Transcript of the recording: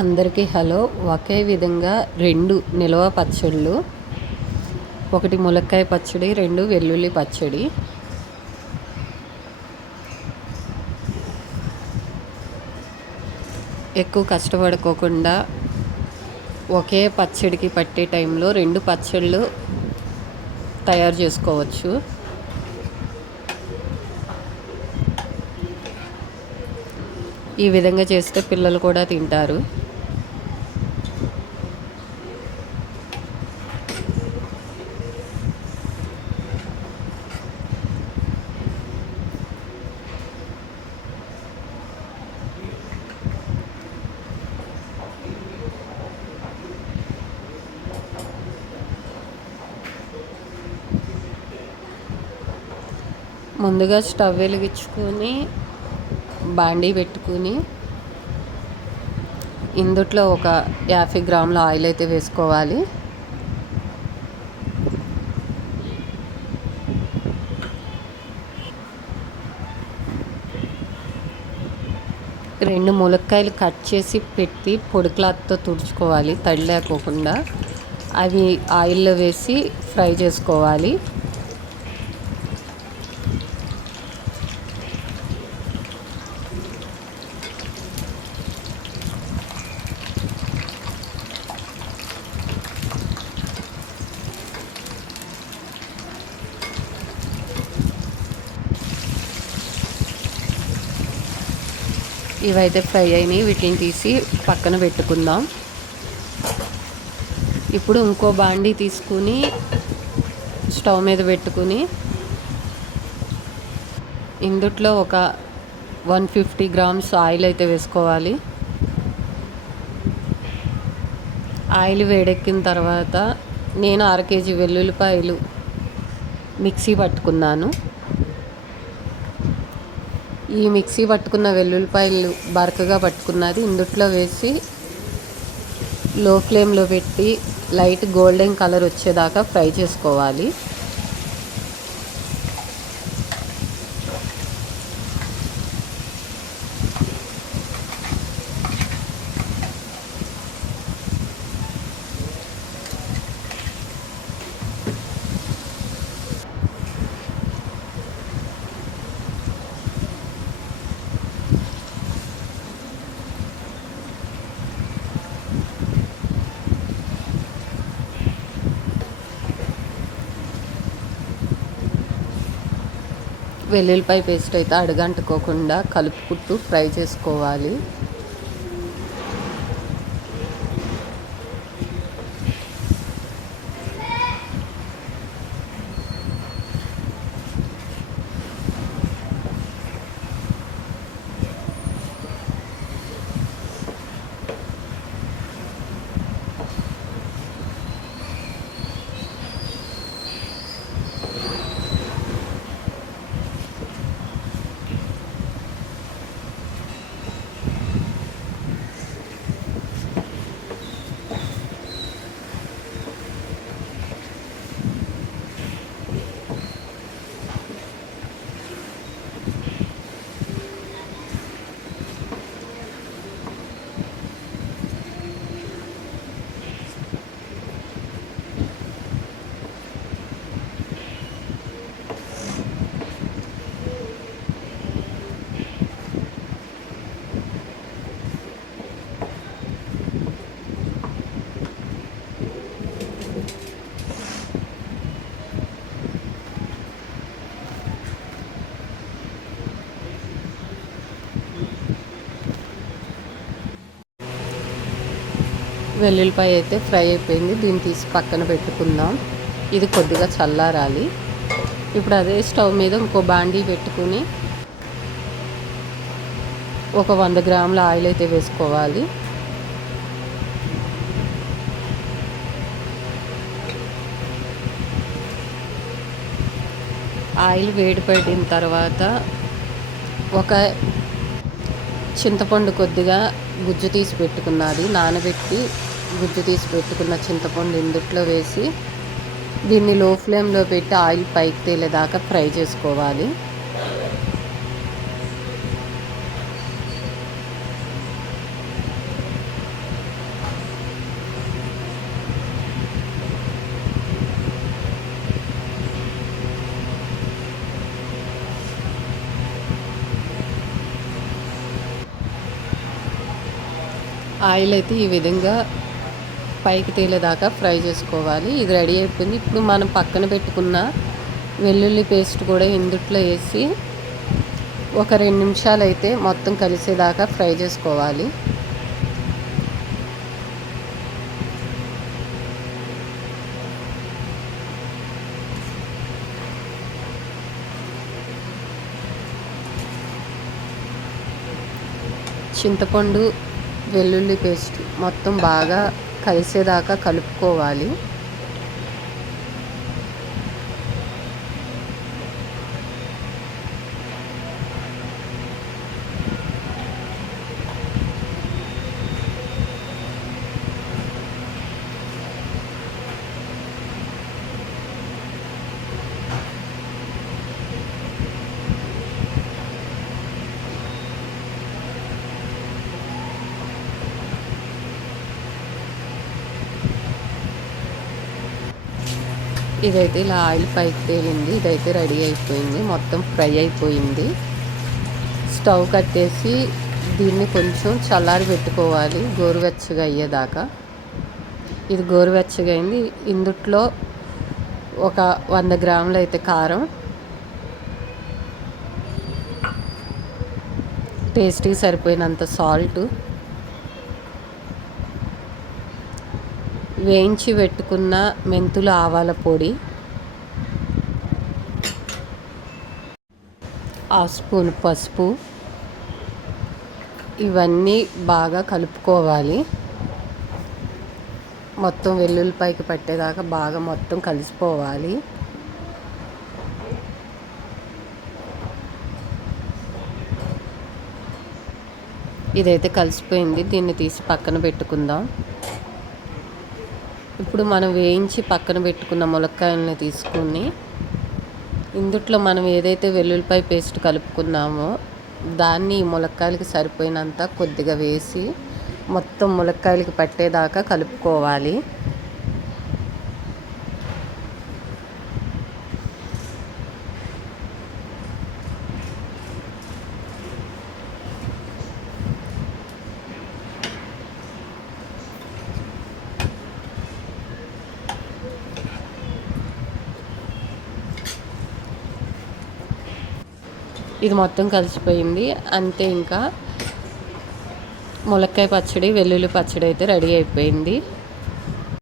అందరికీ హలో. ఒకే విధంగా 2 నిలవ పచ్చళ్ళు, ఒకటి ములక్కాయ పచ్చడి, 2 వెల్లుల్లి పచ్చడి. ఎక్కువ కష్టపడుకోకుండా ఒకే పచ్చడికి పట్టే టైంలో 2 పచ్చళ్ళు తయారు చేసుకోవచ్చు. ఈ విధంగా చేస్తే పిల్లలు కూడా తింటారు. ముందుగా స్టవ్ వెలిగించుకొని బాండీ పెట్టుకుని ఇందుట్లో ఒక 50 గ్రాముల ఆయిల్ అయితే వేసుకోవాలి. రెండు ములక్కాయలు కట్ చేసి పెట్టి పొడి క్లాత్తో తుడుచుకోవాలి, తడి లేకోకుండా. అవి ఆయిల్లో వేసి ఫ్రై చేసుకోవాలి. ఇవైతే ఫ్రై అయినాయి, వీటిని తీసి పక్కన పెట్టుకుందాం. ఇప్పుడు ఇంకో బాండీ తీసుకుని స్టవ్ మీద పెట్టుకుని ఇందుట్లో ఒక 150 గ్రామ్స్ ఆయిల్ అయితే వేసుకోవాలి. ఆయిల్ వేడెక్కిన తర్వాత నేను 1/2 కేజీ వెల్లుల్లిపాయలు మిక్సీ పట్టుకున్నాను. ఈ మిక్సీ పట్టుకున్న వెల్లుల్లిపాయలు బరకగా పట్టుకున్నది ఇందుట్లో వేసి లో ఫ్లేమ్లో పెట్టి లైట్ గోల్డెన్ కలర్ వచ్చేదాకా ఫ్రై చేసుకోవాలి. వెల్లుల్లిపాయ పేస్ట్ అయితే అడుగంటుకోకుండా కలుపుకుంటూ ఫ్రై చేసుకోవాలి. వెల్లుల్లిపాయ అయితే ఫ్రై అయిపోయింది, దీన్ని తీసి పక్కన పెట్టుకుందాం. ఇది కొద్దిగా చల్లారాలి. ఇప్పుడు అదే స్టవ్ మీద ఇంకో బాండీ పెట్టుకుని ఒక 100 గ్రాముల ఆయిల్ అయితే వేసుకోవాలి. ఆయిల్ వేడిపడిన తర్వాత ఒక చింతపండు కొద్దిగా గుజ్జు తీసి పెట్టుకున్నది, నానబెట్టి గుజ్జు తీసి పెట్టుకున్న చింతపండు ఇందుట్లో వేసి దీన్ని లో ఫ్లేమ్లో పెట్టి ఆయిల్ పైకి తేలేదాకా ఫ్రై చేసుకోవాలి. ఆయిల్ అయితే ఈ విధంగా పైకి తేలేదాకా ఫ్రై చేసుకోవాలి. ఇది రెడీ అయిపోయింది. ఇప్పుడు మనం పక్కన పెట్టుకున్న వెల్లుల్లి పేస్ట్ కూడా ఇందుట్లో వేసి ఒక 2 నిమిషాలు అయితే మొత్తం కలిసేదాకా ఫ్రై చేసుకోవాలి. చింతపండు వెల్లుల్లి పేస్ట్ మొత్తం బాగా కలిసేదాకా కలుపుకోవాలి. ఇదైతే ఇలా ఆయిల్ పైకి తేలింది. ఇదైతే రెడీ అయిపోయింది. మొత్తం ఫ్రై అయిపోయింది. స్టవ్ కట్టేసి దీన్ని కొంచెం చల్లారి పెట్టుకోవాలి గోరువెచ్చగా అయ్యేదాకా. ఇది గోరువెచ్చగా అయింది. ఇందుట్లో ఒక 100 గ్రాములు అయితే కారం, టేస్ట్కి సరిపోయినంత సాల్ట్, వేయించి పెట్టుకున్న మెంతులు ఆవాల పొడి, 1/2 స్పూన్ పసుపు, ఇవన్నీ బాగా కలుపుకోవాలి. మొత్తం వెల్లుల్లిపాయకి పట్టేదాకా బాగా మొత్తం కలిసిపోవాలి. ఇదైతే కలిసిపోయింది. దీన్ని తీసి పక్కన పెట్టుకుందాం. ఇప్పుడు మనం వేయించి పక్కన పెట్టుకున్న ములక్కాయలని తీసుకుని ఇందుట్లో మనం ఏదైతే వెల్లుల్లిపాయ పేస్ట్ కలుపుకున్నామో దాన్ని ఈ ములక్కాయలకి సరిపోయినంత కొద్దిగా వేసి మొత్తం ములక్కాయలకి పట్టేదాకా కలుపుకోవాలి. ఇది మొత్తం కలిసిపోయింది. అంతే, ఇంకా ములక్కాయ పచ్చడి వెల్లుల్లి పచ్చడి అయితే రెడీ అయిపోయింది.